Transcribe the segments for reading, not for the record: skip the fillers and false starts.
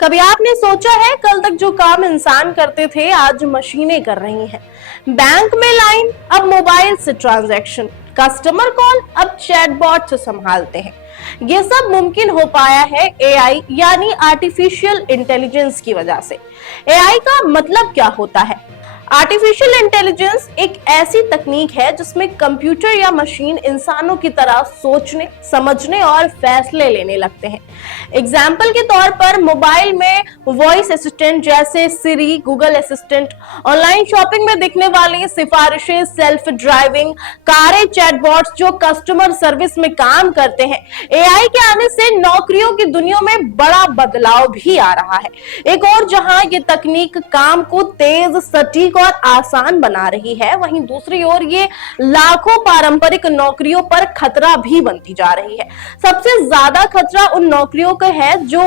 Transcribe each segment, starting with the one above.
कभी आपने सोचा है कल तक जो काम इंसान करते थे आज मशीनें कर रही हैं। बैंक में लाइन अब मोबाइल से ट्रांजैक्शन, कस्टमर कॉल अब चैटबॉट से संभालते हैं। ये सब मुमकिन हो पाया है एआई यानी आर्टिफिशियल इंटेलिजेंस की वजह से। एआई का मतलब क्या होता है? आर्टिफिशियल इंटेलिजेंस एक ऐसी तकनीक है जिसमें कंप्यूटर या मशीन इंसानों की तरह सोचने, समझने और फैसले लेने लगते हैं। एग्जाम्पल के तौर पर मोबाइल में वॉइस असिस्टेंट जैसे सिरी, गूगल असिस्टेंट, ऑनलाइन शॉपिंग में दिखने वाली सिफारिशें, सेल्फ ड्राइविंग कारें, चैटबॉट्स जो कस्टमर सर्विस में काम करते हैं। एआई के आने से नौकरियों की दुनिया में बड़ा बदलाव भी आ रहा है। एक और जहां ये तकनीक काम को तेज, सटीक और आसान बना रही है, वहीं दूसरी ओर ये लाखों पारंपरिक नौकरियों पर खतरा भी बनती जा रही है। सबसे ज्यादा खतरा उन नौकरियों का है जो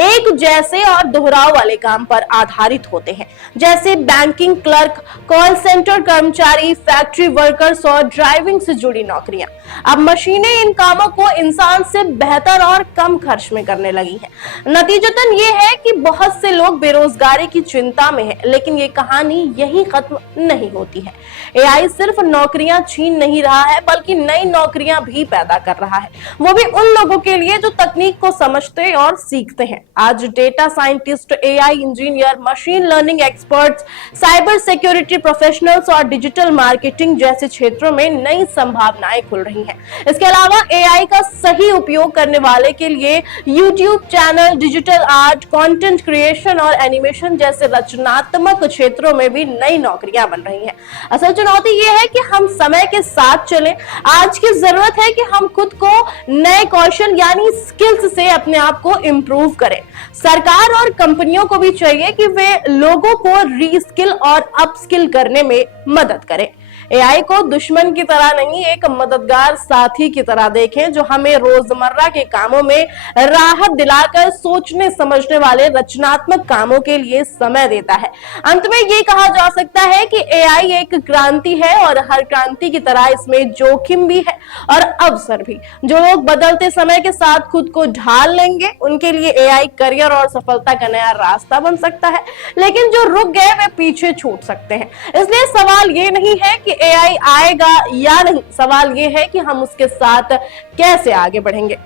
एक जैसे और दोहराव वाले काम पर आधारित होते हैं, जैसे बैंकिंग क्लर्क, कॉल सेंटर कर्मचारी, फैक्ट्री वर्कर्स और ड्राइविंग से जुड़ी नौकरियां। अब मशीनें इन कामों को इंसान से बेहतर और कम खर्च में करने लगी हैं। नतीजतन ये है कि बहुत से लोग बेरोजगारी की चिंता में हैं, लेकिन ये कहानी यहीं खत्म नहीं होती है। एआई सिर्फ नौकरियां छीन नहीं रहा है, बल्कि नई नौकरियां भी पैदा कर रहा है, वो भी उन लोगों के लिए जो तकनीक को समझते और सीखते हैं। आज data scientist, AI engineer, machine learning experts, cyber security professionals और डिजिटल मार्केटिंग जैसे क्षेत्रों में नई संभावनाएं खुल रही हैं। इसके अलावा एआई का सही उपयोग करने वाले के लिए YouTube channel, digital art, content creation और एनिमेशन जैसे रचनात्मक क्षेत्रों में भी नई नौकरियां बन रही हैं। असल चुनौती यह है कि हम समय के साथ चलें। आज की जरूरत है कि हम खुद को नए कौशल यानी स्किल्स से अपने आप को इंप्रूव करें। सरकार और कंपनियों को भी चाहिए कि वे लोगों को रीस्किल और अपस्किल करने में मदद करें। एआई को दुश्मन की तरह नहीं, एक मददगार साथी की तरह देखें जो हमें रोजमर्रा के कामों में राहत दिलाकर सोचने समझने वाले रचनात्मक कामों के लिए समय देता है। अंत में ये कहा जा सकता है कि एआई एक क्रांति है और हर क्रांति की तरह इसमें जोखिम भी है और अवसर भी। जो लोग बदलते समय के साथ खुद को ढाल लेंगे उनके लिए एआई करियर और सफलता का नया रास्ता बन सकता है, लेकिन जो रुक गए वे पीछे छूट सकते हैं। इसलिए सवाल ये नहीं है कि एआई आएगा या नहीं, सवाल ये है कि हम उसके साथ कैसे आगे बढ़ेंगे।